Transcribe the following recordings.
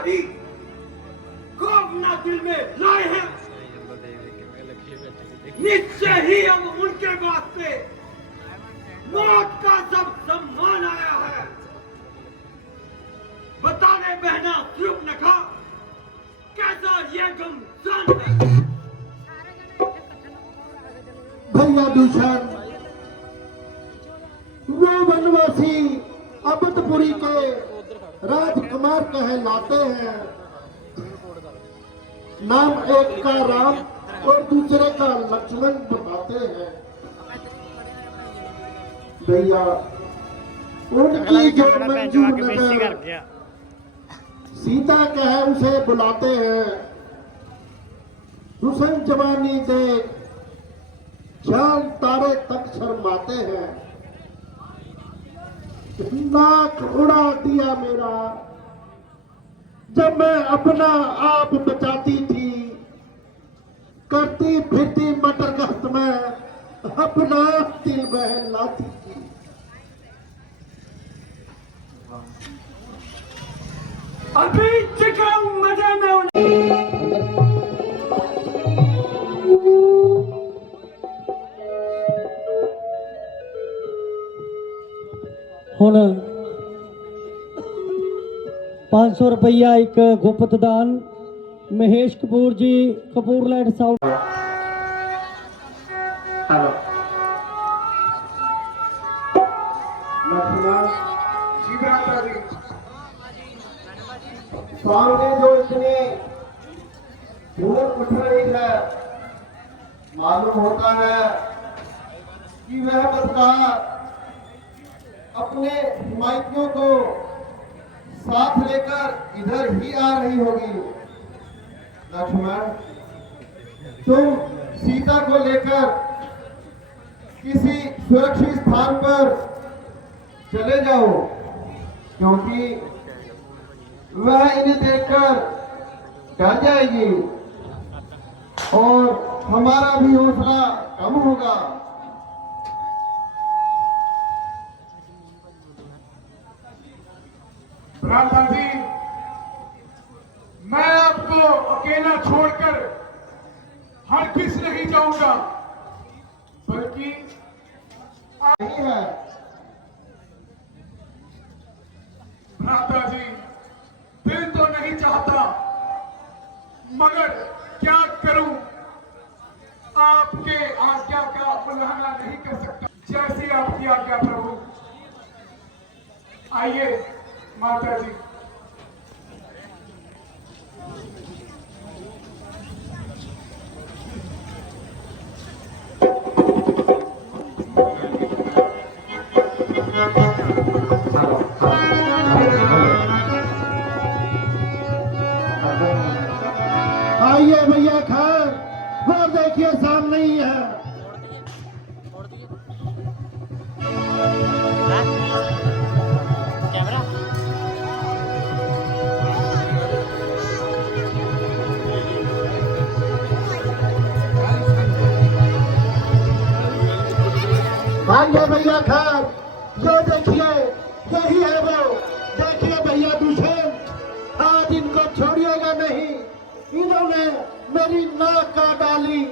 हमारी कोपना दिल में लाए हैं, निश्चय ही हम उनके वास्ते मौत का सब सम्मान आया है। बताने बहना सिर्फ नखा कैसा ये गम जान है। भैया दूषण वो वनवासी अबतपुरी के राजकुमार कहलाते हैं। नाम एक का राम और दूसरे का लक्ष्मण बताते हैं। भैया उनकी जो मंजूर नगर सीता कह उसे बुलाते हैं। हुसन जवानी देख चांद तारे तक शर्माते हैं। नाक उड़ा दिया मेरा जब मैं अपना आप बचाती थी। करती फिरती मटर गश्त में अपना दिल बहलाती थी। अभी चिकाऊ मजे में ਹੁਣ 500 रुपया एक गुप्त दान महेश कपूर जी कपूरलैंड साउथ। हेलो शिवरात्रि सामने जो इतनी धूल उठ रही है, मालूम होता है कि वह बदकार अपने हिमायतियों को साथ लेकर इधर ही आ रही होगी। लक्ष्मण तुम सीता को लेकर किसी सुरक्षित स्थान पर चले जाओ, क्योंकि वह इन्हें देखकर डर जाएगी और हमारा भी हौसला कम होगा। भ्राता जी, मैं आपको अकेला छोड़कर हर किस नहीं जाऊंगा, बल्कि नहीं है भ्राता जी, दिल तो नहीं चाहता, मगर क्या करूं, आपके आज्ञा का उल्लंघन नहीं कर सकता। जैसी आपकी आज्ञा प्रभु। आइए माता जी। आइए भैया खैर, वो देखिए सामने ही है। आइए भैया खैर, जो देखिए यही है वो। देखिए भैया दूषण, आज इनको छोड़िएगा नहीं, इन्होंने मेरी नाक का डाली।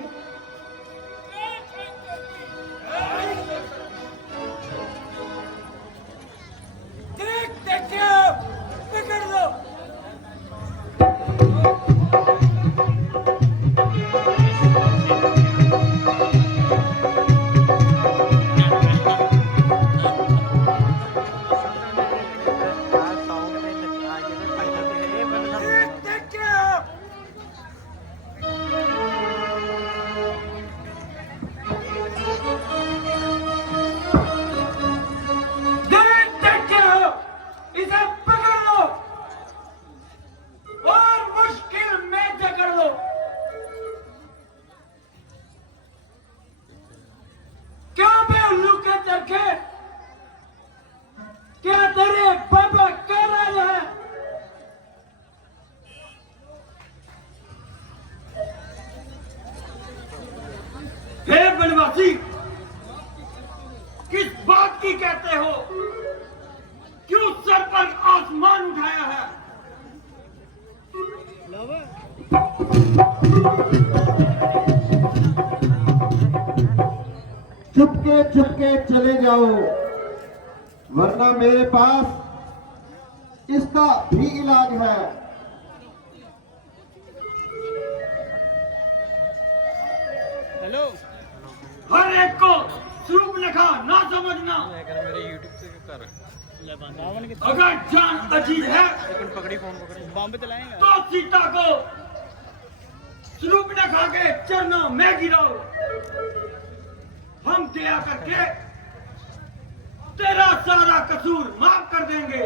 पकड़ लो। इसे पकड़ लो और मुश्किल में जकड़ लो। क्या बे उल्लू के चरखे, क्या तेरे बाबा कह रहे हैं? हे बनवासी, किस बात की कहते हो? क्यों सर पर आसमान उठाया है? चुपके चुपके चले जाओ, वरना मेरे पास इसका भी इलाज है। हर एक को सूर्पनखा ना समझना। अगर जान अजीज है तो सीता को सूर्पनखा के चरणों में गिराओ। हम दया करके तेरा सारा कसूर माफ कर देंगे।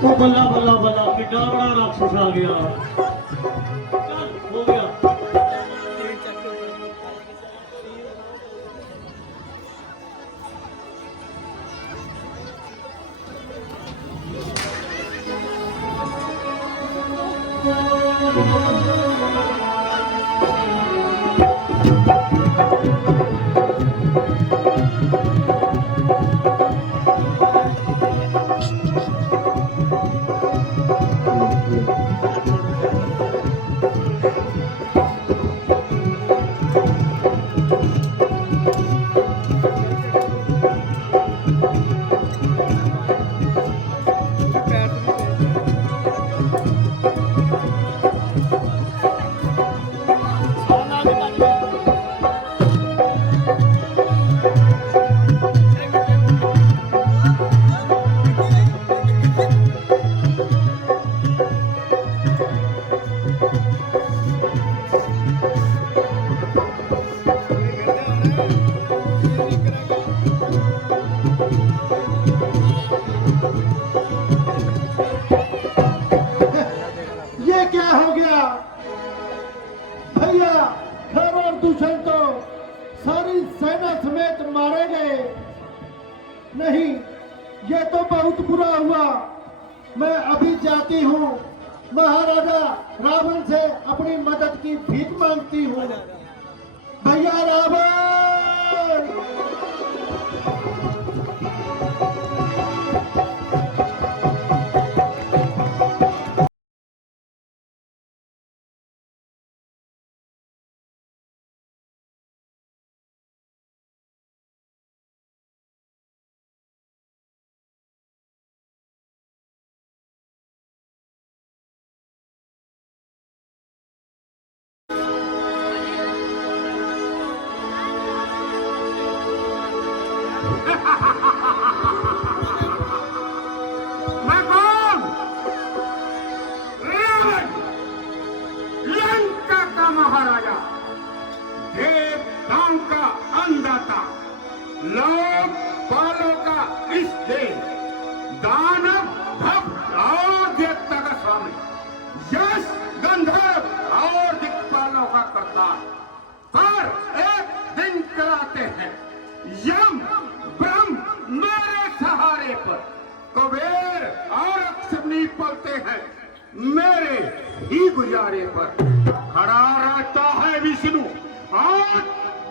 तो बल्ला बल्ला बल्ला कितना बड़ा राक्षस आ गया। चल हो गया। ये क्या हो गया भैया? खैर और दूषण तो सारी सेना समेत मारे गए। नहीं, ये तो बहुत बुरा हुआ। मैं अभी जाती हूँ, महाराजा रावण से अपनी मदद की भीख मांगती हूँ। भैया रावण! मैं कौन? रावण, लंका का महाराजा, देवताओं का अन्नदाता, लोकपालों का इष्ट देव, दानव भक्त और देवता का स्वामी, यश गंधर्व और दिक्पालों का करतार। पर एक दिन कराते हैं यम ब्रह्म मेरे सहारे पर, कुबेर और अक्षनी पलते हैं मेरे ही गुजारे पर। खड़ा रहता है विष्णु और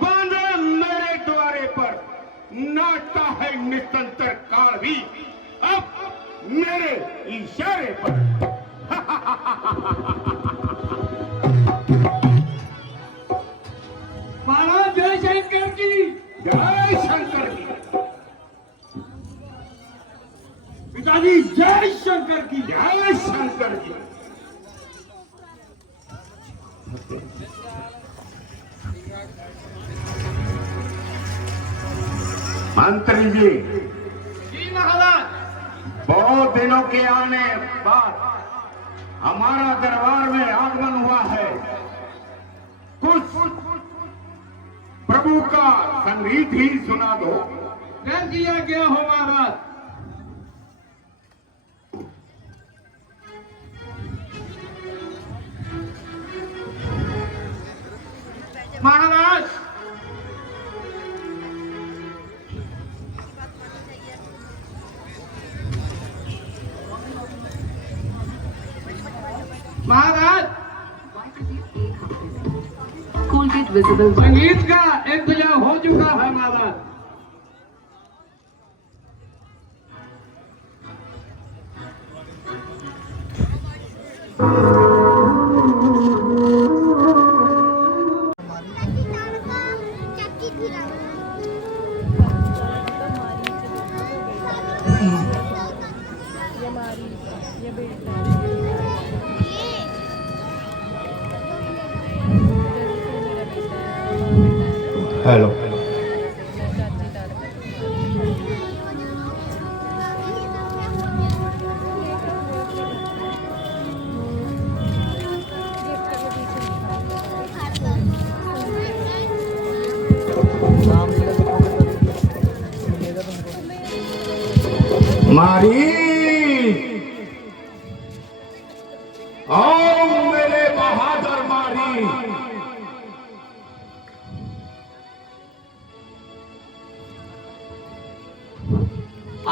बांधे मेरे द्वारे पर, नाचता है निरंतर काल भी अब मेरे इशारे पर। महाराज जय शंकर की। जय शंकर की। पिताजी जय शंकर की। जय शंकर की। मंत्री जी महाराज, बहुत दिनों के आने बाद हमारा दरबार में आगमन हुआ है। कुछ प्रभु का संगीत ही सुना दो। कर दिया गया हो महाराज। महाराज विजिबल संगीत का इंतजाम हो चुका है महाराज। हेलो। मारी आओ मेरे बहादुर मारी।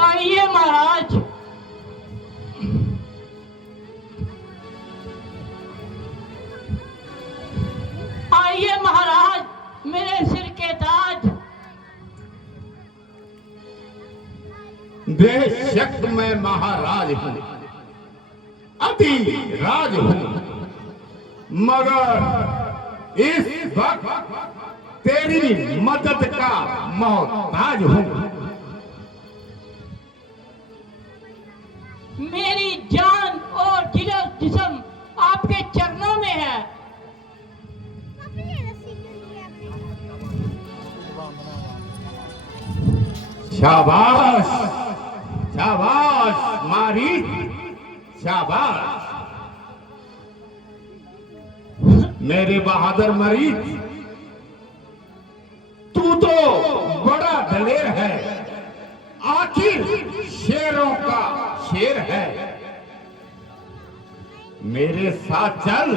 आइए महाराज। आइए महाराज, मेरे सिर के ताज। बेशक मैं महाराज हूं, अति राज हूं, मगर इस वक्त तेरी मदद का मोहताज हूं। मेरी जान और जिस्म आपके चरणों में है। शाबाश शाबाश मारी, शाबाश मेरे बहादुर मरीज। तू तो बड़ा दलेर है, आखिर शेरों का शेर है। मेरे साथ चल,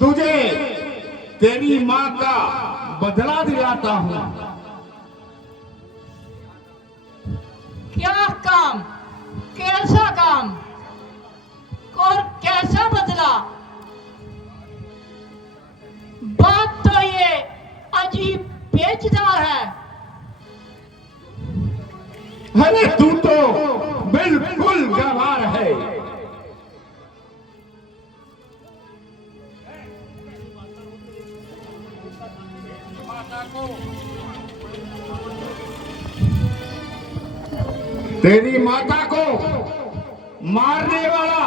तुझे तेरी मां का बदला दिलाता हूं। क्या काम, कैसा काम और कैसा बदला? बात तो ये अजीब पेचदार है। अरे तू तो बिल्कुल गंवार है। तेरी माता को मारने वाला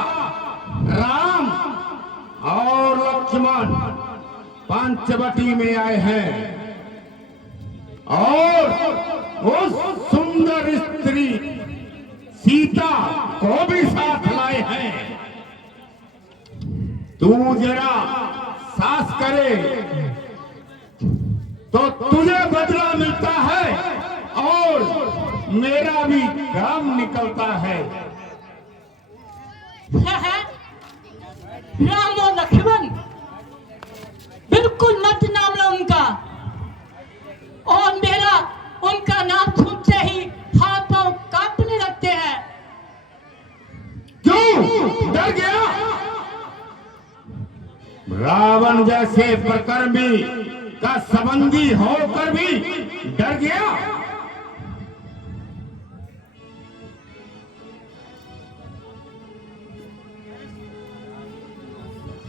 राम और लक्ष्मण पंचवटी में आए हैं और उस सुंदर स्त्री सीता को भी साथ लाए हैं। तू जरा सास करे तो तुझे बदला मिलता है और मेरा भी काम निकलता है। राम और लक्ष्मण, बिल्कुल मत नाम लो उनका। और मेरा उनका नाम सुनते ही हाथ पांव कांपने लगते हैं। क्यों डर गया? रावण जैसे प्रकर्मी का संबंधी होकर भी डर गया?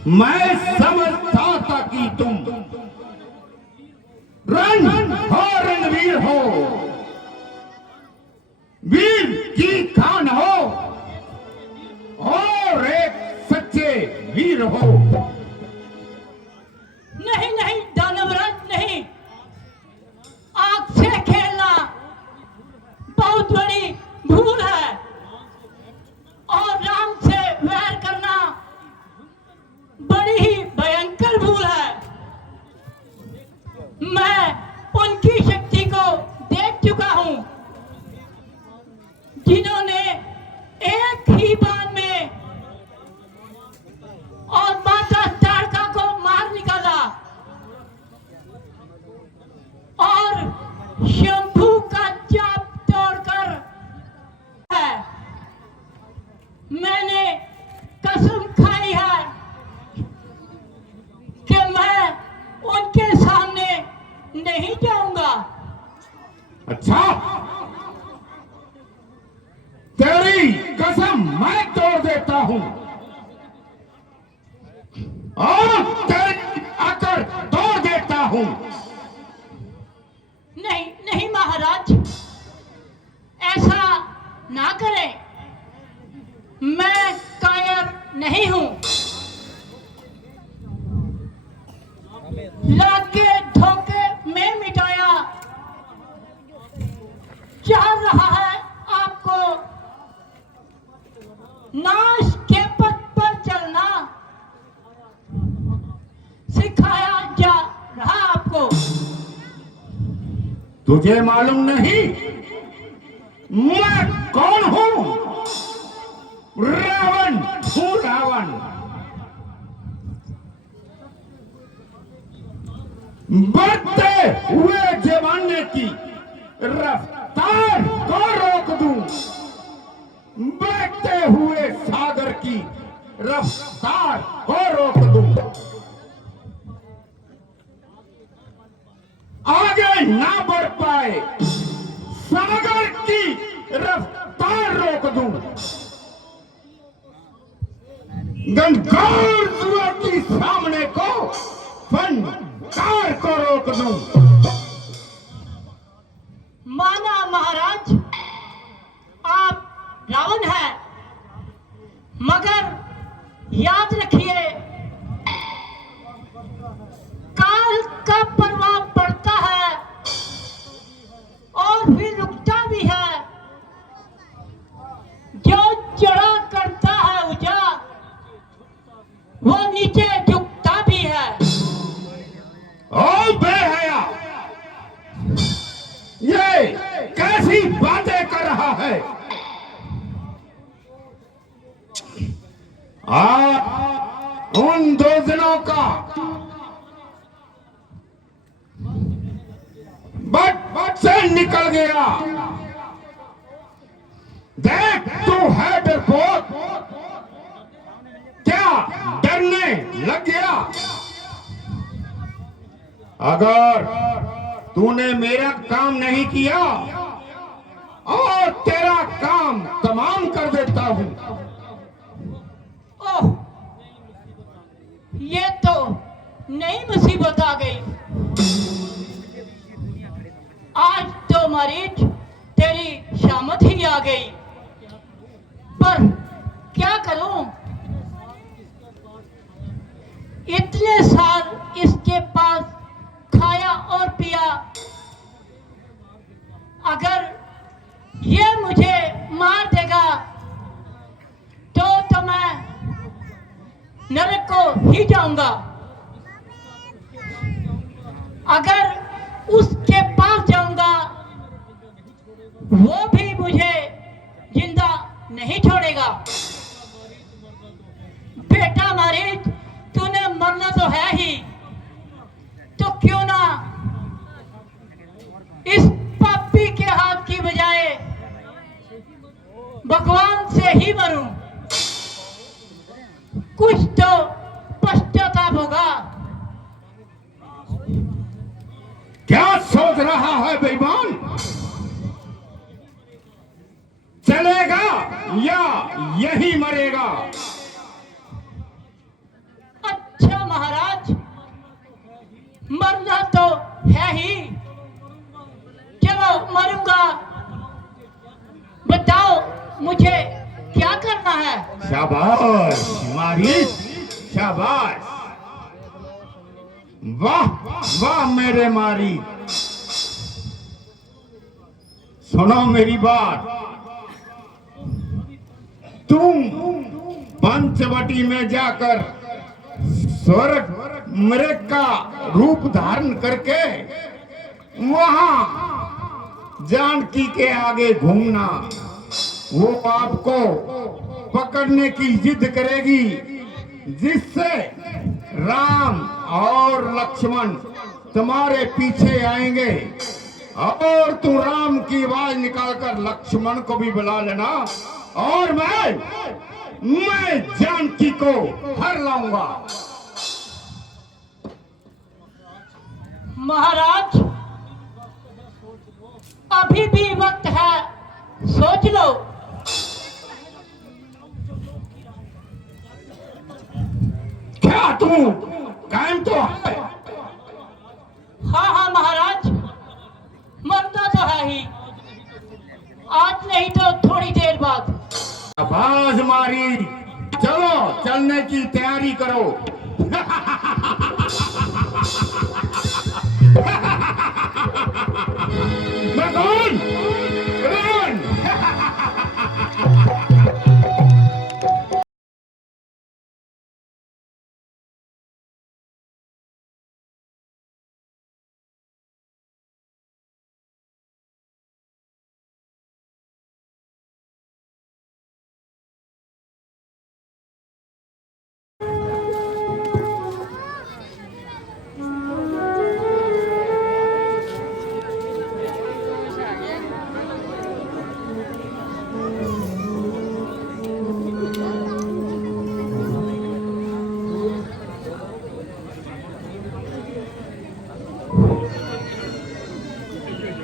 मैं समझता था कि तुम रणवीर हो, वीर की खान हो और एक सच्चे वीर हो। नहीं नहीं दानवराज, नहीं। आग से खेलना बहुत बड़ी भूल है और राम से वैर करना बड़ी ही भयंकर भूल है। मैं उनकी शक्ति को देख चुका हूं जिन्होंने एक ही बाण में और माता ताड़का को मार निकाला और शंभू का जाप तोड़कर है। मैंने कसम खाई है कि मैं तेरी कसम मैं तोड़ देता हूं और तेरी अकड़ तोड़ देता हूं। नहीं नहीं महाराज, ऐसा ना करें। मैं कायर नहीं हूं। लाके धोखे में मिटाया चाह रहा है आपको, नाश के पथ पर चलना सिखाया जा रहा आपको। तुझे मालूम नहीं मैं कौन हूं? रावण हूं, रावण। बढ़ते हुए जमाने की रफ्तार को रोक दूं, बहते हुए सागर की रफ्तार को रोक दूं, आगे ना बढ़ पाए सागर की रफ्तार रोक दूं, गंगार जुए की सामने को फनकार को रोक दूं। माना महाराज, आप रावण हैं, मगर याद रखिए काल का प्रभाव पड़ता है और फिर रुकता भी है। जो चढ़ा करता है ऊंचा, वो नीचे झुकता भी है। ओ बेहया, ये कैसी बातें कर रहा है? उन दो दिनों का बट से निकल गया। देख तू है डरपोक, क्या डरने लग गया? अगर तूने मेरा काम नहीं किया और तेरा काम तमाम कर देता हूं। ओह, ये तो नई मुसीबत आ गई। आज तो मरीज तेरी शामत ही आ गई, पर क्या करूं? इतने साल इसके पास खाया और पिया, अगर ये मुझे मार देगा तो मैं नरक को ही जाऊंगा। अगर उसके पास जाऊंगा वो भी मुझे जिंदा नहीं छोड़ेगा। बेटा मरीज, तूने मरना तो है ही, तो क्यों ना इस पापी के हाथ की बजाय भगवान से ही मरूं। कुछ तो पश्चाताप होगा। क्या सोच रहा है बेईमान? चलेगा या यही मरेगा? अच्छा महाराज, मरना तो है ही, चलो मरूंगा। बताओ मुझे क्या करना है? शाबाश मारिस, शाबाश। वाह वाह मेरे मारी। सुनो मेरी बात, तुम पंचवटी में जाकर स्वर्ग मृग का रूप धारण करके वहां जानकी के आगे घूमना। वो आपको पकड़ने की जिद करेगी, जिससे राम और लक्ष्मण तुम्हारे पीछे आएंगे और तू राम की आवाज निकालकर लक्ष्मण को भी बुला लेना और मैं जानकी को हर लाऊंगा। महाराज, अभी भी वक्त है, सोच लो। तू कायम तो है। हाँ हाँ महाराज, मरना तो है ही, आज नहीं तो थोड़ी देर बाद। आवाज मारी, चलो चलने की तैयारी करो। मैं कौन? कौन?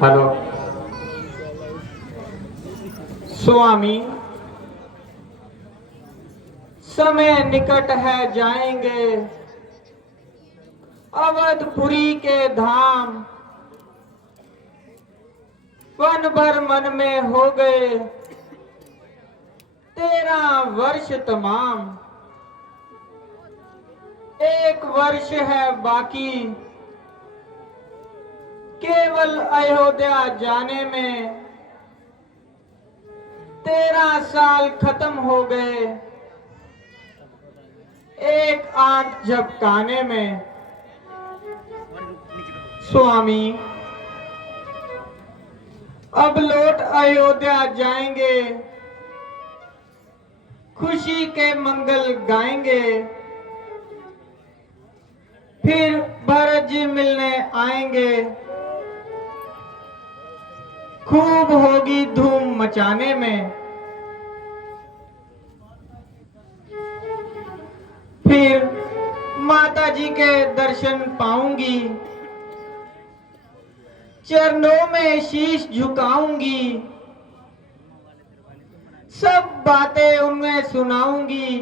हेलो स्वामी, समय निकट है, जाएंगे अवधपुरी के धाम। वन भर मन में हो गए 13 वर्ष तमाम। 1 वर्ष है बाकी केवल अयोध्या जाने में। 13 साल खत्म हो गए 1 आंख झपकाने में। स्वामी, अब लौट अयोध्या जाएंगे, खुशी के मंगल गाएंगे। फिर भरत जी मिलने आएंगे, खूब होगी धूम मचाने में। फिर माता जी के दर्शन पाऊंगी, चरणों में शीश झुकाऊंगी। सब बातें उन्हें सुनाऊंगी,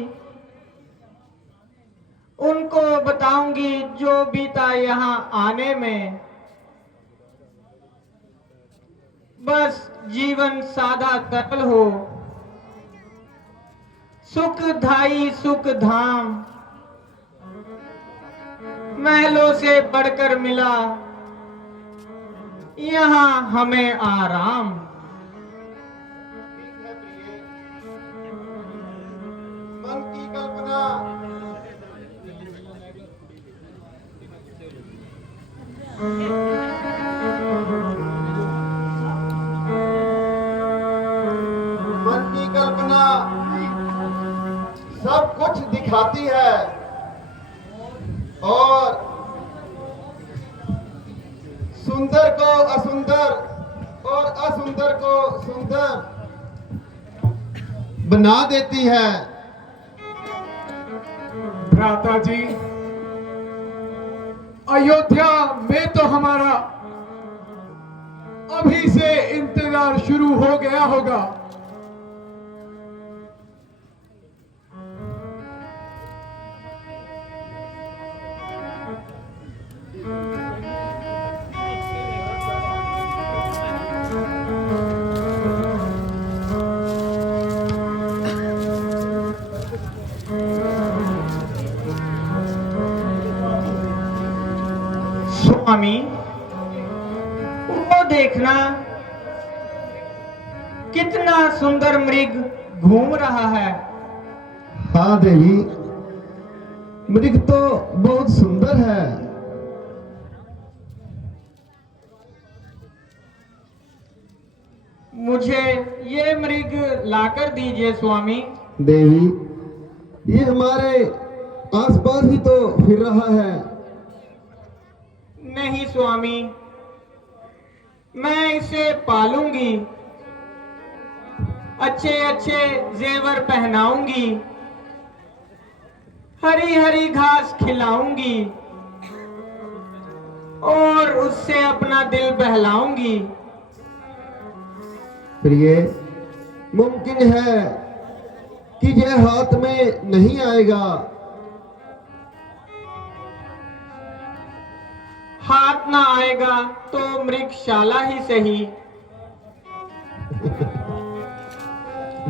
उनको बताऊंगी जो बीता यहाँ आने में। बस जीवन सादा तरल हो, सुखदाई सुख धाम। महलों से बढ़कर मिला यहाँ हमें आराम। मन की कल्पना मन की कल्पना सब कुछ दिखाती है और सुंदर को असुंदर और असुंदर को सुंदर बना देती है। भ्राता जी, अयोध्या में तो हमारा अभी से इंतजार शुरू हो गया होगा। स्वामी, वो देखना कितना सुंदर मृग घूम रहा है। हाँ देवी, मृग तो बहुत सुंदर है। मुझे ये मृग लाकर दीजिए स्वामी। देवी, ये हमारे आसपास ही तो फिर रहा है। नहीं स्वामी, मैं इसे पालूंगी, अच्छे अच्छे जेवर पहनाऊंगी, हरी हरी घास खिलाऊंगी और उससे अपना दिल बहलाऊंगी। प्रिय, मुमकिन है कि यह हाथ में नहीं आएगा। हाथ ना आएगा तो मृगशाला ही सही।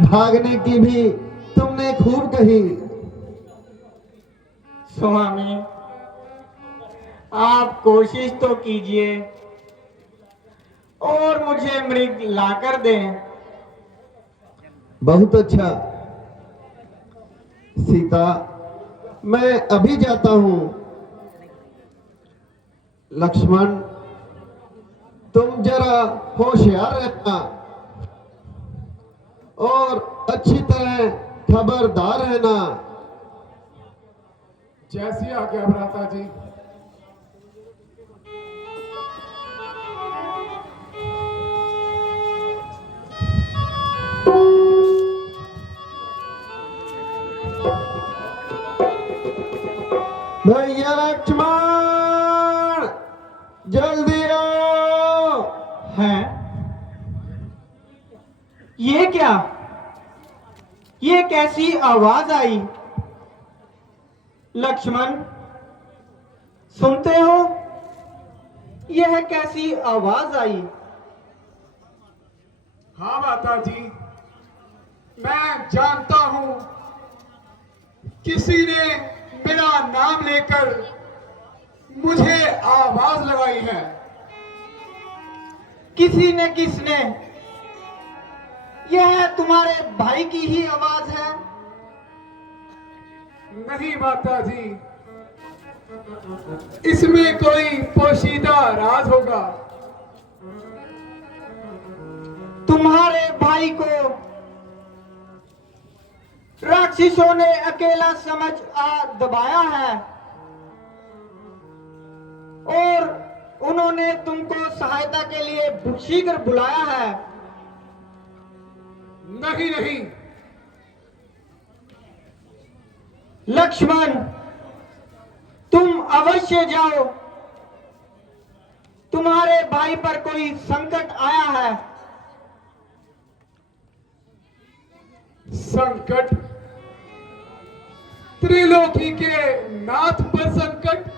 भागने की भी तुमने खूब कही। स्वामी, आप कोशिश तो कीजिए और मुझे मृग लाकर दें। बहुत अच्छा सीता, मैं अभी जाता हूं। लक्ष्मण, तुम जरा होशियार रहना और अच्छी तरह खबरदार रहना। जैसी आज्ञा भ्राता जी। भैया लक्ष्मण, जल्दी आओ। है ये क्या? ये कैसी आवाज आई? लक्ष्मण, सुनते हो? यह कैसी आवाज आई? हाँ माता जी, मैं जानता हूं किसी ने मेरा नाम लेकर मुझे आवाज लगाई है। किसी ने? किसने? यह तुम्हारे भाई की ही आवाज है? नहीं माता जी, इसमें कोई पोशीदा राज होगा। तुम्हारे भाई को राक्षसों ने अकेला समझ दबाया है और उन्होंने तुमको सहायता के लिए शीघ्र बुलाया है। नहीं नहीं, लक्ष्मण, तुम अवश्य जाओ। तुम्हारे भाई पर कोई संकट आया है। संकट? त्रिलोकी के नाथ पर संकट?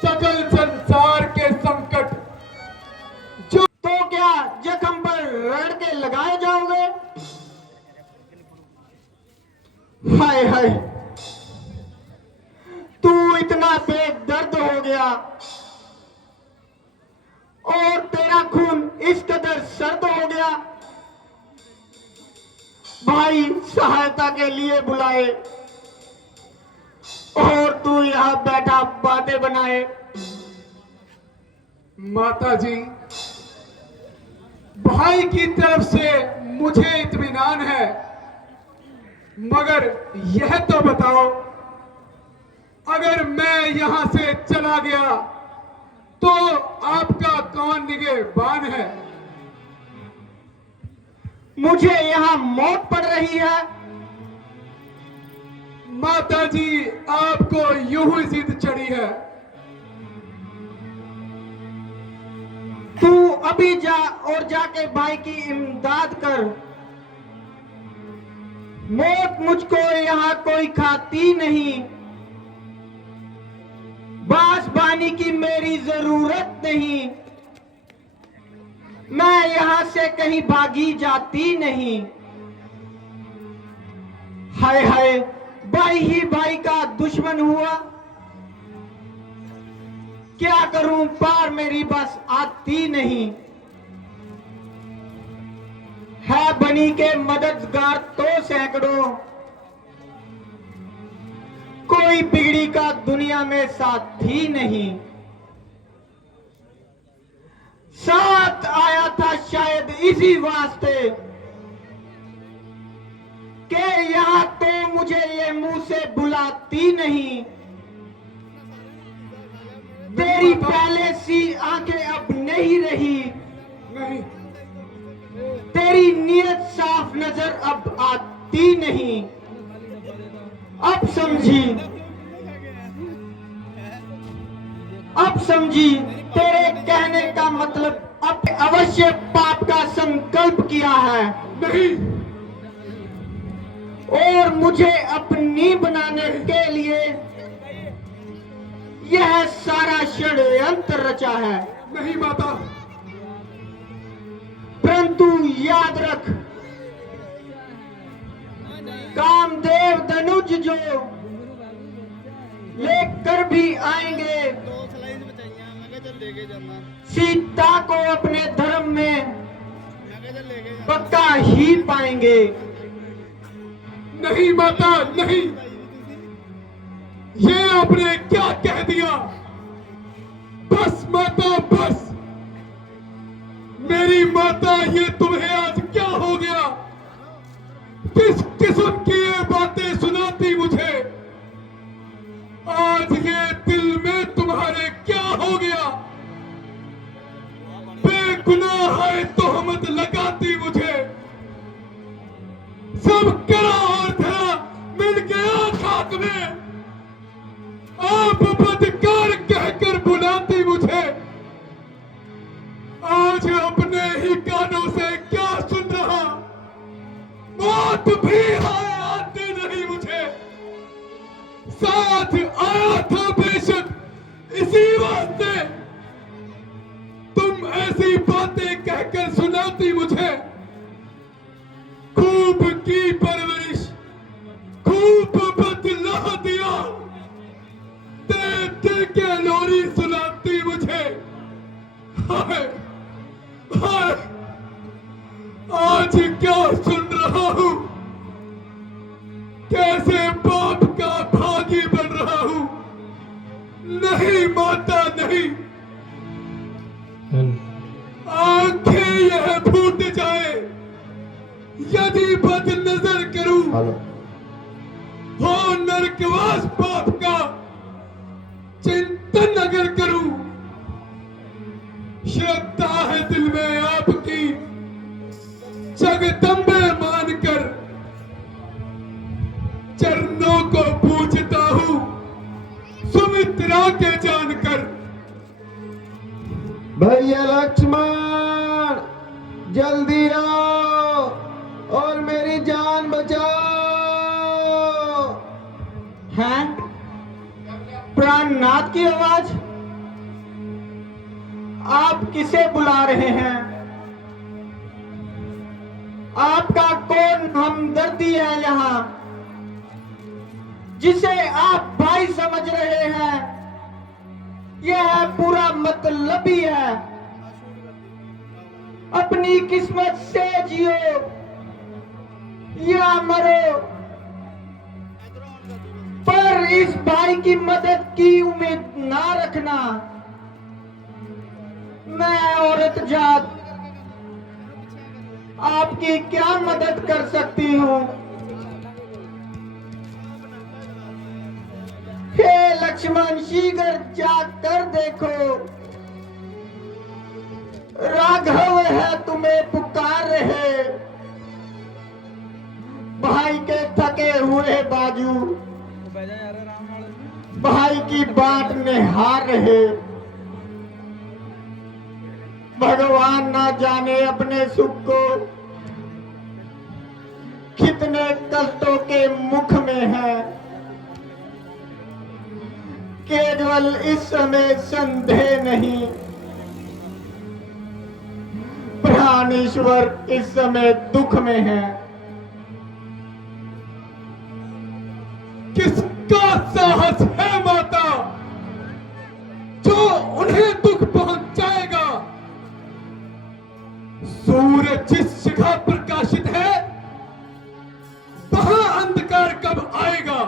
सकल संसार के संकट जो तो क्या जख्म पर रड़ के लगाए जाओगे? हाय हाय, तू इतना बेदर्द हो गया और तेरा खून इस कदर सर्द हो गया। भाई सहायता के लिए बुलाए और तू यहां बैठा बातें बनाए। माता जी, भाई की तरफ से मुझे इत्मीनान है, मगर यह तो बताओ, अगर मैं यहां से चला गया तो आपका कौन निगहबान है? मुझे यहां मौत पड़ रही है। माता जी, आपको यूं ही जिद चढ़ी है। तू अभी जा और जाके भाई की इमदाद कर। मौत मुझको यहाँ कोई खाती नहीं। बांसबानी की मेरी जरूरत नहीं। मैं यहाँ से कहीं भागी जाती नहीं। हाय हाय, भाई ही भाई का दुश्मन हुआ। क्या करूं, पार मेरी बस आती नहीं। है बनी के मददगार तो सैकड़ों, कोई बिगड़ी का दुनिया में साथी नहीं। साथ आया था शायद इसी वास्ते कि यहां तो मुझे ये मुंह से बुलाती नहीं। तेरी पहले सी आंखें अब नहीं रही। नहीं, तेरी नीयत साफ नजर अब आती नहीं। अब समझी, अब समझी तेरे कहने का मतलब। अब अवश्य पाप का संकल्प किया है नहीं, और मुझे अपनी बनाने के लिए यह सारा षड्यंत्र रचा है। नहीं माता, परंतु याद रख, कामदेव धनुष जो लेकर भी आएंगे, सीता को अपने धर्म में पक्का ही पाएंगे। नहीं माता, नहीं। ये आपने क्या कह दिया? बस माता, बस। मेरी माता, ये तुम्हें आज क्या हो गया? किस किस्म की ये बातें सुनाती मुझे? आज ये दिल में तुम्हारे क्या हो गया? बेगुनाह है तोहमत लगाती मुझे। सब करा और धरा मिल गया खाक में। आप बदकार कहकर बुलाती मुझे। आज अपने ही कानों से क्या सुन रहा? मौत भी हाय आती नहीं मुझे। साथ आया था बेशक इसी वास्ते। तुम ऐसी बातें कहकर सुनाती मुझे। खूब की परवरिश, खूब बदला दिया, दे दे के लोरी सुनाती मुझे। हाय हाय, आज क्या सुन रहा हूं? कैसे बाप का भागी बन रहा हूं? नहीं माता, नहीं। आंखें यह फूट जाए यदि बद नजर करूं। हो नरकवास बाप का चिंतन अगर करूं। श्रद्धा है दिल में आपकी, जगदम्बे मानकर चरणों को पूजता हूं, सुमित्रा के जानकर। भैया लक्ष्मण, जल्दी आओ और मेरी जान बचाओ। हैं? प्राणनाथ की आवाज? आप किसे बुला रहे हैं? आपका कौन हमदर्दी है यहाँ, जिसे आप भाई समझ रहे हैं? यह पूरा मतलबी है। अपनी किस्मत से जियो या मरो, पर इस भाई की मदद की उम्मीद ना रखना। मैं औरत जात आपकी क्या मदद कर सकती हूँ? हे लक्ष्मण, शीघ्र जाकर देखो, राघव है तुम्हें पुकार रहे। भाई के थके हुए बाजू भाई की बाट निहार रहे। भगवान ना जाने अपने सुख को कितने कष्टों के मुख में है। केवल इस समय संदेह नहीं, प्राणेश्वर इस समय दुख में है। किसका साहस है माता, जो उन्हें दुख पहुंचाएगा? सूरज जिस जगह प्रकाशित है, वहां अंधकार कब आएगा?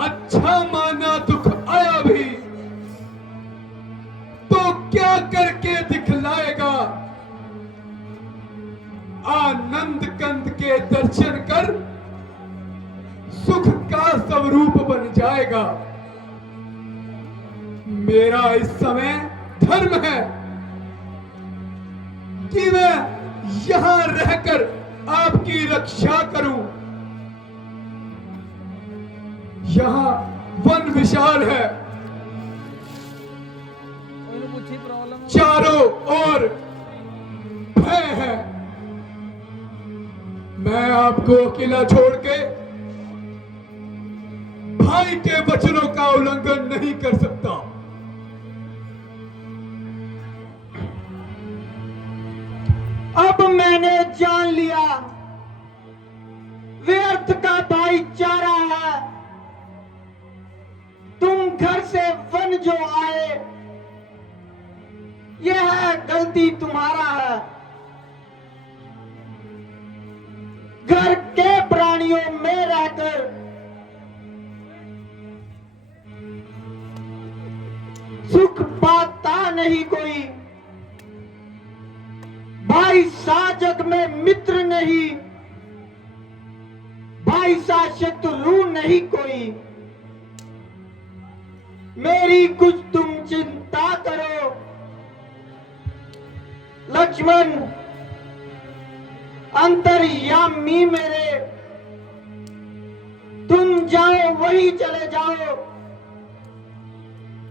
अच्छा माना दुख आया भी तो क्या करके दिखलाएगा? आनंद कंद के दर्शन कर सुख का स्वरूप बन जाएगा। मेरा इस समय धर्म है कि मैं यहां रहकर आपकी रक्षा करूं। यहां वन विशाल है, चारों ओर भय है। मैं आपको अकेला छोड़ के भाई के वचनों का उल्लंघन नहीं कर सकता। अब मैंने जान लिया व्यर्थ का भाईचारा है। तुम घर से वन जो आए, यह गलती तुम्हारा है। घर के प्राणियों में रहकर सुख पाता नहीं कोई। भाई सा जग में मित्र नहीं, भाई सा शत्रु नहीं कोई। मेरी कुछ तुम चिंता करो लक्ष्मण, अंतर्यामी मेरे। तुम जाओ वहीं चले जाओ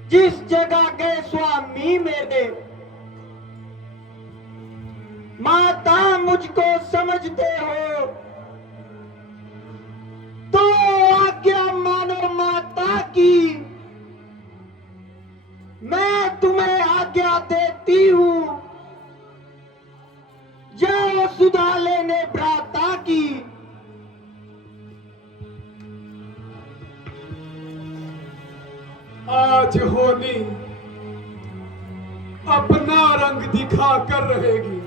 जिस जगह के स्वामी मेरे। माता मुझको समझते हो तो आज्ञा मानो माता की। मैं तुम्हें आज्ञा देती हूं, जाओ सुधा लेने भ्राता की। आज होनी अपना रंग दिखा कर रहेगी।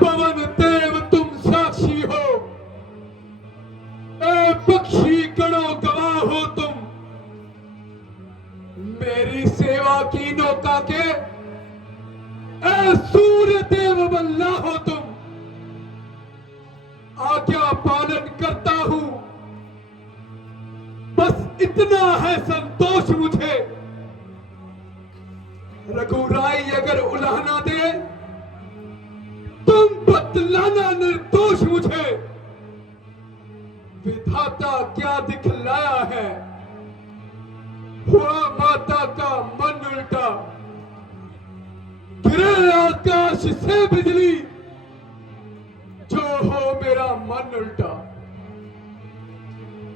पवन देव तुम साक्षी हो, पक्षी गणों गवाह हो तुम। मेरी सेवा की नौका के सूर्य देव बल्ला हो तुम। आज्ञा पालन करता हूं, बस इतना है संतोष मुझे। रघुराई अगर उलाहना दे तुम बतलाना निर्दोष मुझे। विधाता क्या दिखलाया है, हुआ माता का मन उल्टा। गिरे आकाश से बिजली, जो हो मेरा मन उल्टा।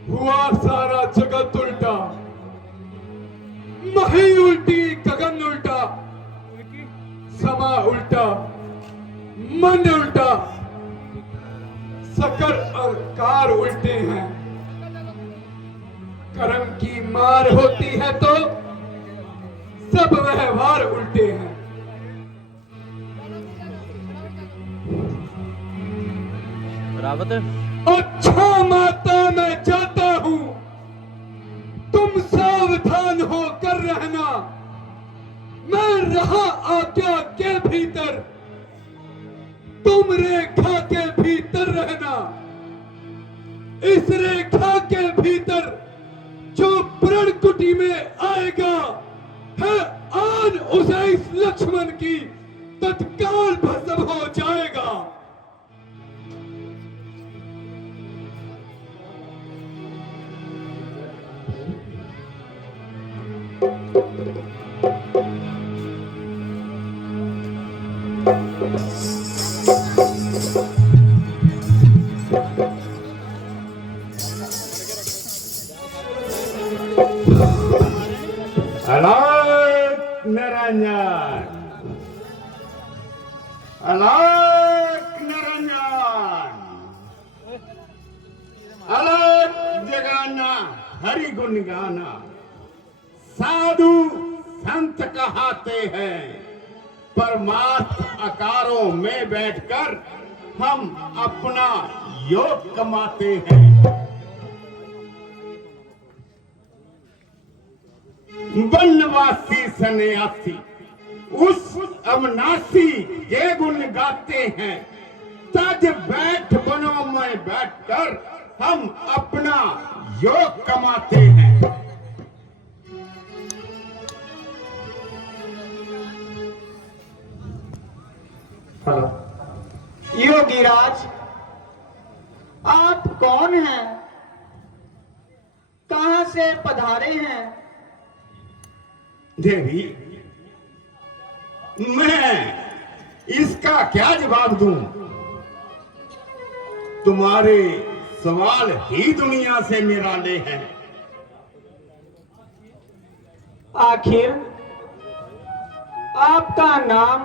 हुआ सारा जगत उल्टा, मही उल्टी गगन उल्टा। समा उल्टा, मन उल्टा, सकल अकार उल्टे हैं। कर्म की मार होती है तो सब व्यवहार उल्टे हैं। अच्छा माता मैं जाता हूं, तुम सावधान होकर रहना। मैं रहा आज्ञा के भीतर, तुम रेखा के भीतर रहना। इस रेखा के भीतर जो प्रण कुटी में आएगा है आन उसे इस लक्ष्मण की तत्काल भस्म हो जाएगा। अलोक निरंजन, अलोक निरंजन, अलोक जगाना हरि गुण गाना। साधु संत कहाते हैं, परमार्थ आकारों में बैठकर हम अपना योग कमाते हैं। वनवासी सन्यासी उस अविनाशी के गुण गाते हैं। तज बैठ वनों में बैठकर हम अपना योग कमाते हैं। हेलो योगीराज, आप कौन हैं? कहां से पधारे हैं? देवी, मैं इसका क्या जवाब दूं? तुम्हारे सवाल ही दुनिया से निराले हैं। आखिर आपका नाम,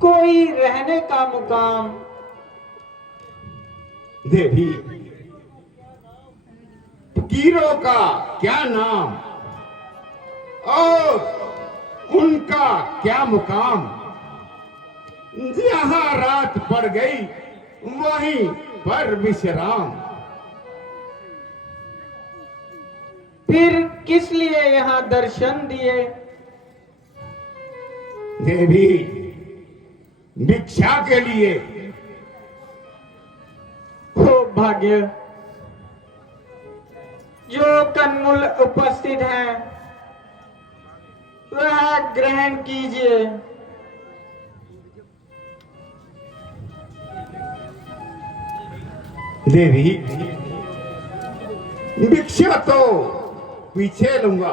कोई रहने का मुकाम। देवी, फकीरों का क्या नाम और उनका क्या मुकाम? जहां रात पड़ गई वहीं पर विश्राम। फिर किस लिए यहाँ दर्शन दिए? देवी, भिक्षा के लिए। हो भाग्य, जो कन्मुल उपस्थित हैं वह ग्रहण कीजिए। देवी, भिक्षा तो पीछे लूंगा,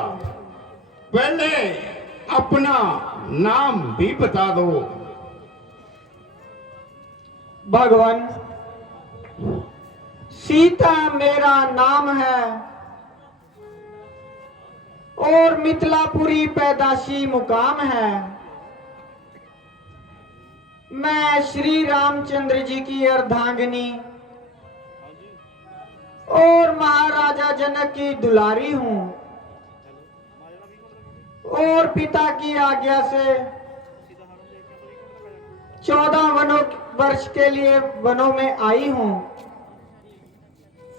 पहले अपना नाम भी बता दो। भगवान, सीता मेरा नाम है और मिथिलापुरी पैदाशी मुकाम है। मैं श्री रामचंद्र जी की अर्धांगिनी और महाराजा जनक की दुलारी हूं और पिता की आज्ञा से 14 वर्ष के लिए वनों में आई हूं।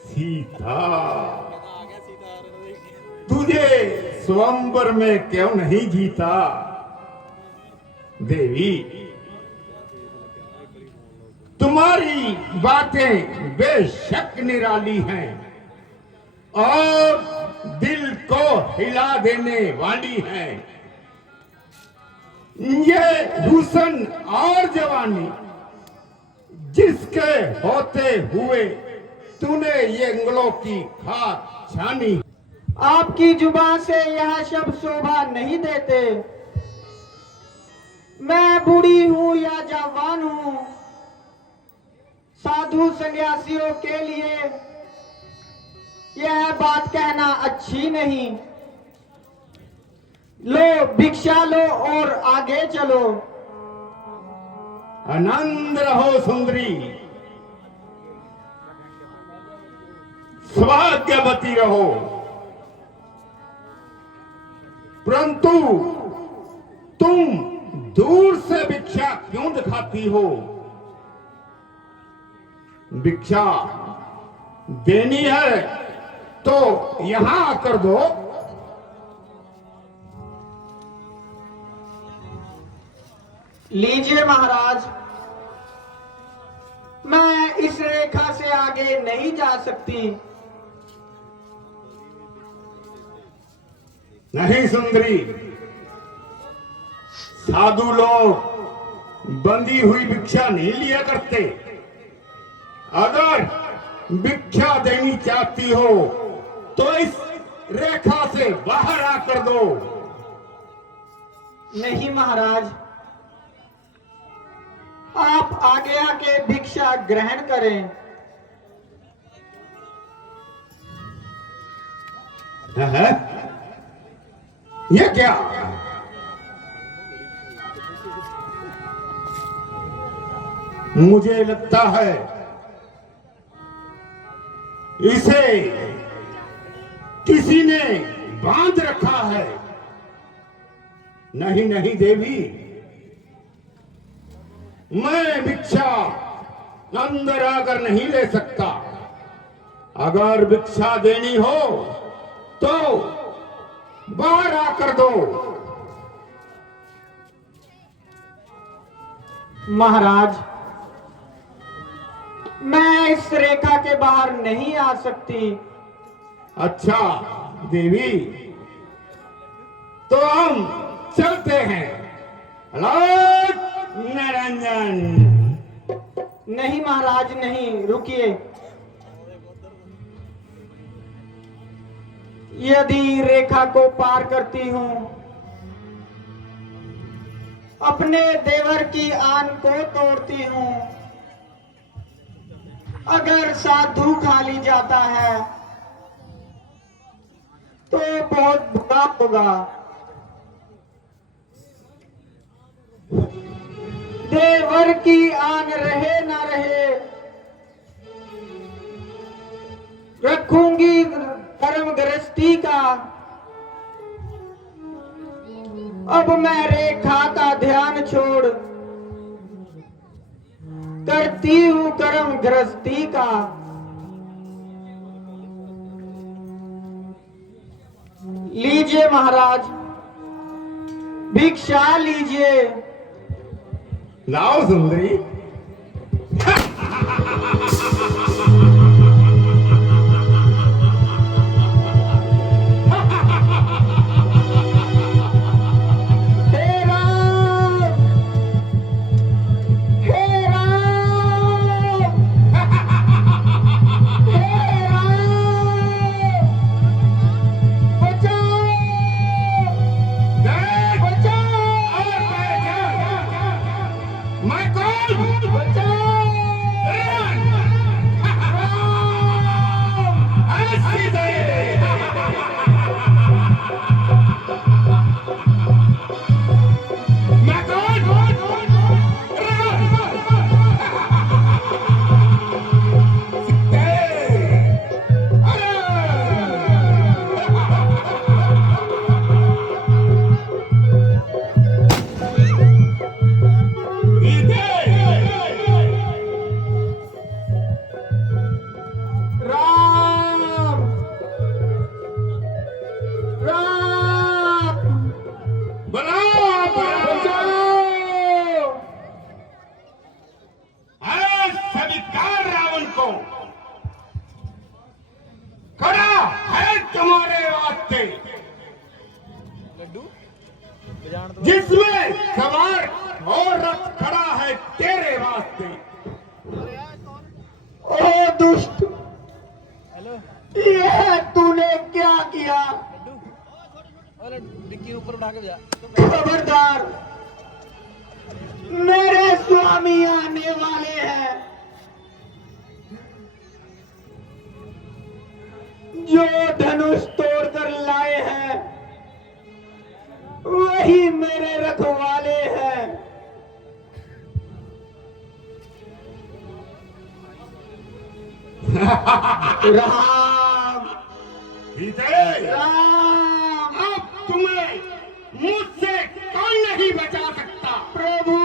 सीता, तुझे स्वयंवर में क्यों नहीं जीता? देवी, तुम्हारी बातें बेशक निराली हैं और दिल को हिला देने वाली हैं। ये हुस्न और जवानी जिसके होते हुए तूने ये अंगलों की खाक छानी। आपकी जुबान से यह शब्द शोभा नहीं देते। मैं बूढ़ी हूं या जवान हूं, साधु सन्यासियों के लिए यह बात कहना अच्छी नहीं। लो भिक्षा लो और आगे चलो। आनंद रहो सुंदरी, सौभाग्यवती रहो। परंतु तुम दूर से भिक्षा क्यों दिखाती हो? भिक्षा देनी है तो यहां आकर दो। लीजिए महाराज, मैं इस रेखा से आगे नहीं जा सकती। नहीं सुंदरी, साधु लोग बंधी हुई भिक्षा नहीं लिया करते। अगर भिक्षा देनी चाहती हो तो इस रेखा से बाहर आकर दो। नहीं महाराज, आप आगे आके भिक्षा ग्रहण करें। है? ये क्या? मुझे लगता है इसे किसी ने बांध रखा है। नहीं नहीं देवी, मैं भिक्षा अंदर आकर नहीं ले सकता। अगर भिक्षा देनी हो तो बाहर आकर दो। महाराज, मैं इस रेखा के बाहर नहीं आ सकती। अच्छा देवी, तो हम चलते हैं। अलग निरंजन। नहीं महाराज, नहीं, रुकिए। यदि रेखा को पार करती हूं अपने देवर की आन को तोड़ती हूँ। अगर साधु खा ली जाता है तो बहुत बुरा होगा। देवर की आन रहे ना रहे, रखूंगी धर्म गृहस्थी का। अब मैं रेखा का ध्यान छोड़ करती हूँ कर्म गृहस्थी का। लीजिए महाराज, भिक्षा लीजिए। लाओ सुंदरी। जिसमें सवार और रथ खड़ा है तेरे वास्ते। ओ दुष्ट, ये तूने क्या किया? खबरदार, मेरे स्वामी आने वाले हैं। जो धनुष तोड़कर लाए हैं वही मेरे रखवाले हैं। राम, राम, अब तुम्हें मुझसे कोई नहीं बचा सकता। प्रभु,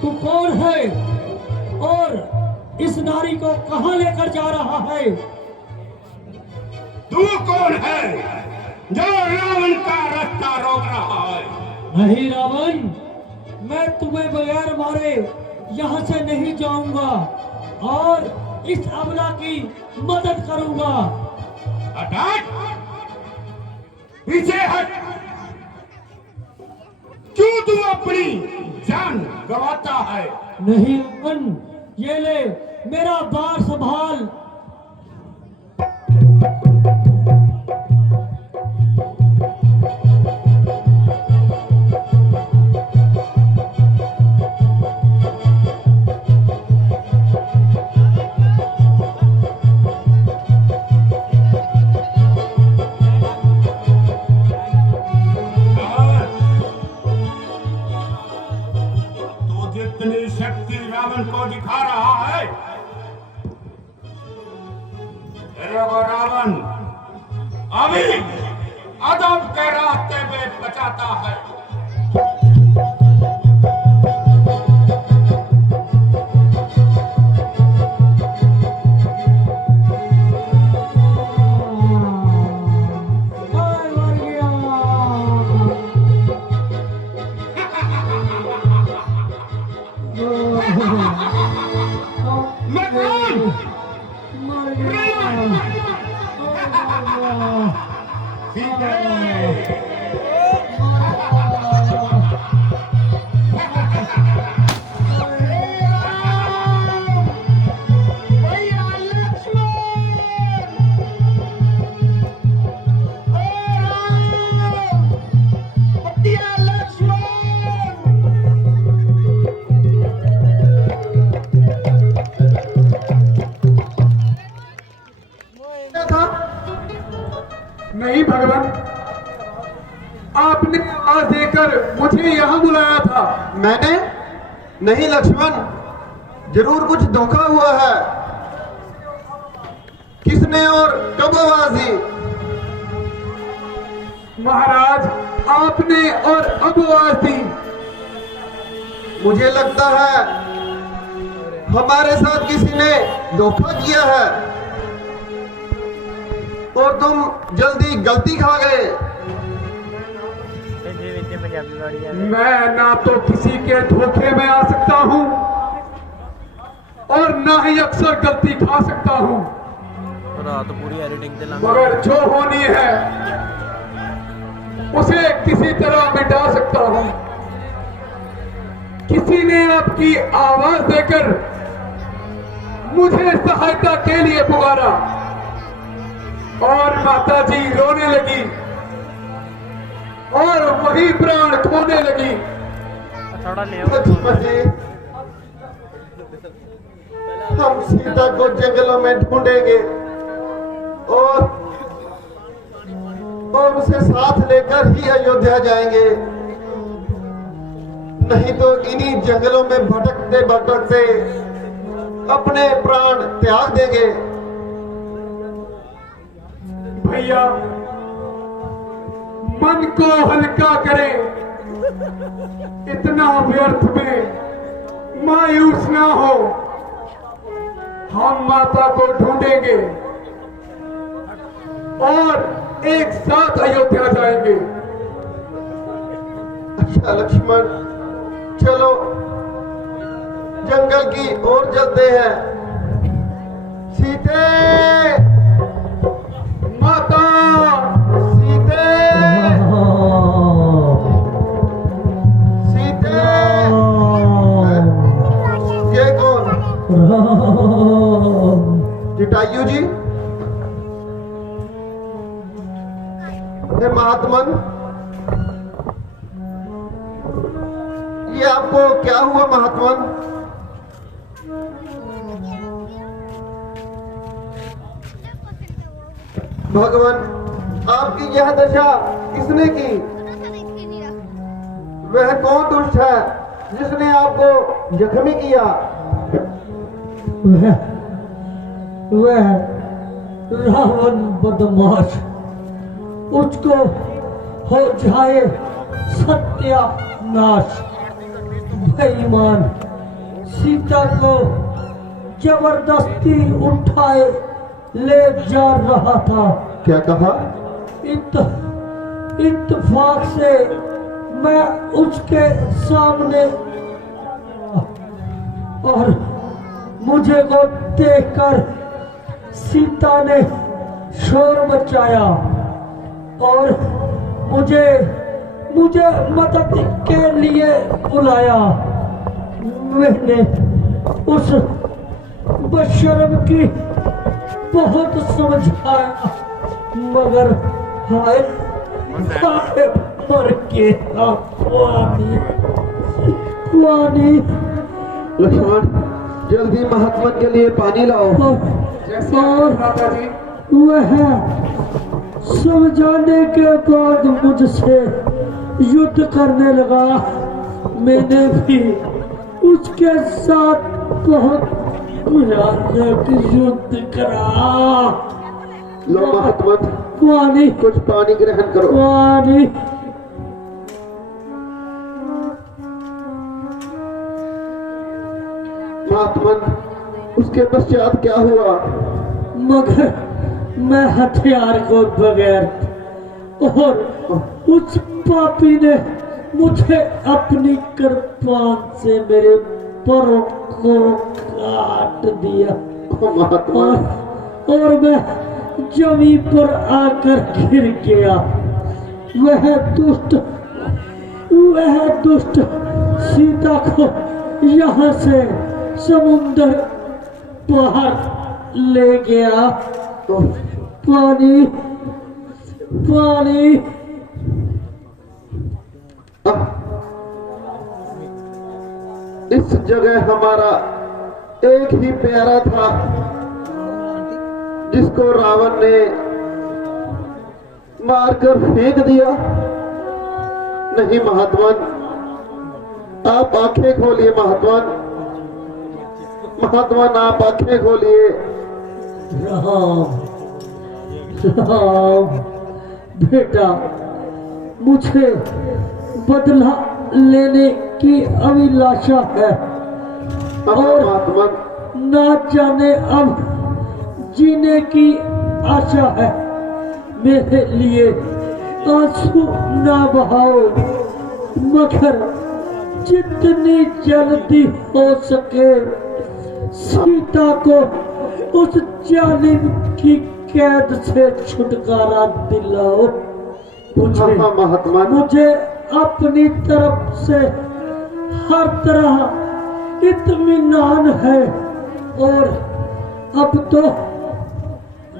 तू कौन है और इस नारी को कहां लेकर जा रहा है? तू कौन है जो रावण का रास्ता रोक रहा है? नहीं रावण, मैं तुम्हें बगैर मारे यहाँ से नहीं जाऊंगा और इस अबला की मदद करूंगा। हट, पीछे हट। क्यों तू अपनी जान गवाता है? नहीं रावण, ये ले मेरा बार संभाल। जितनी शक्ति रावण को दिखा रहा है, रावण अभी अदब के रास्ते में बचाता है। नहीं भगवान, आपने आवाज देकर मुझे यहाँ बुलाया था। मैंने नहीं लक्ष्मण, जरूर कुछ धोखा हुआ है। किसने और कब आवाज दी? महाराज, आपने और अब आवाज दी। मुझे लगता है हमारे साथ किसी ने धोखा किया है और तुम जल्दी गलती खा गए। मैं ना तो किसी के धोखे में आ सकता हूँ और ना ही अक्सर गलती खा सकता हूँ, मगर जो होनी है उसे किसी तरह मिटा सकता हूँ। किसी ने आपकी आवाज देकर मुझे सहायता के लिए पुकारा और माता जी रोने लगी और वही प्राण खोने लगी। लक्ष्मण जी, हम सीता को जंगलों में ढूंढेंगे और उसे साथ लेकर ही अयोध्या जाएंगे, नहीं तो इन्हीं जंगलों में भटकते भटकते अपने प्राण त्याग देंगे। भैया, मन को हल्का करें, इतना व्यर्थ में मायूस ना हो। हम माता को ढूंढेंगे और एक साथ अयोध्या जाएंगे। अच्छा लक्ष्मण, चलो जंगल की ओर चलते हैं। सीते, माता, सीते, सीते। ये कौन? जटायु जी? हे महात्मन, ये आपको क्या हुआ महात्मन? भगवान, आपकी यह दशा किसने की? वह कौन दुष्ट है जिसने आपको जख्मी किया? वह रावण बदमाश, उसको हो जाए सत्यानाश। बेईमान सीता को जबरदस्ती उठाए ले जा रहा था। क्या कहा? इत्तेफाक से मैं उसके सामने और मुझे को देखकर सीता ने शोर मचाया और मुझे मदद के लिए बुलाया। मैंने उस बशर्म की बहुत समझाया, मगर हाय मर के पानी। लक्ष्मण, जल्दी महात्मन के लिए पानी लाओ। माता जी, वह समझाने के बाद मुझसे युद्ध करने लगा। मैंने भी उसके साथ बहुत भयानक युद्ध करा। लो महात्मन, पानी, कुछ पानी ग्रहण करो। पानी। महात्मन, उसके पश्चात क्या हुआ? मगर मैं हथियार को बगैर और उस पापी ने मुझे अपनी कृपान से मेरे पैरों को काट दिया महात्मा, और मैं जमीन पर आकर गिर गया। वह दुष्ट सीता को यहाँ से समुंदर पार ले गया। पानी पानी इस जगह हमारा एक ही प्यारा था जिसको रावण ने मारकर फेंक दिया। नहीं महात्मन, आप आंखें खोलिए महात्मन, महात्मन आप आंखें खोलिए। राम राम बेटा, मुझे बदला लेने की अभिलाषा है और महात्मन ना जाने अब जीने की आशा है। मेरे लिए आंसू ना बहाओ, मगर जितनी जल्दी हो सके सीता को उस जालिम की कैद से छुटकारा दिलाओ। मुझे अपनी तरफ से हर तरह इत्मीनान है और अब तो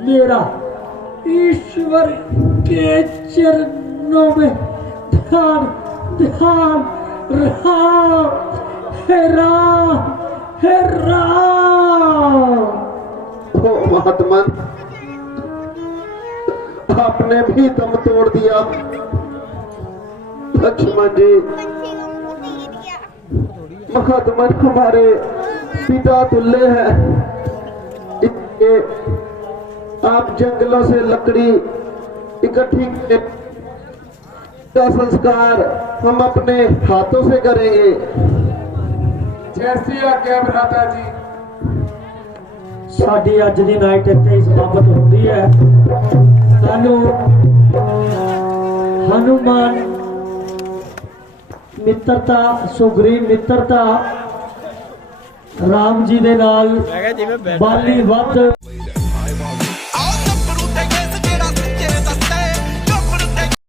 मेरा ईश्वर के चरणों में ध्यान राम हे राम हे राम। ओ महात्मन, आपने भी दम तोड़ दिया। लक्ष्मण जी, महात्मन हमारे पिता तुल्य है, इसलिए आप जंगलों से लकड़ी इकट्ठी का संस्कार हम अपने हाथों से करेंगे। जैसी आज्ञा भ्राता जी। साडी अज दी नाइट इत्थे ही समाप्त होती है। हनुमान मित्रता, सुग्रीव मित्रता, राम जी दे नाल बाली वध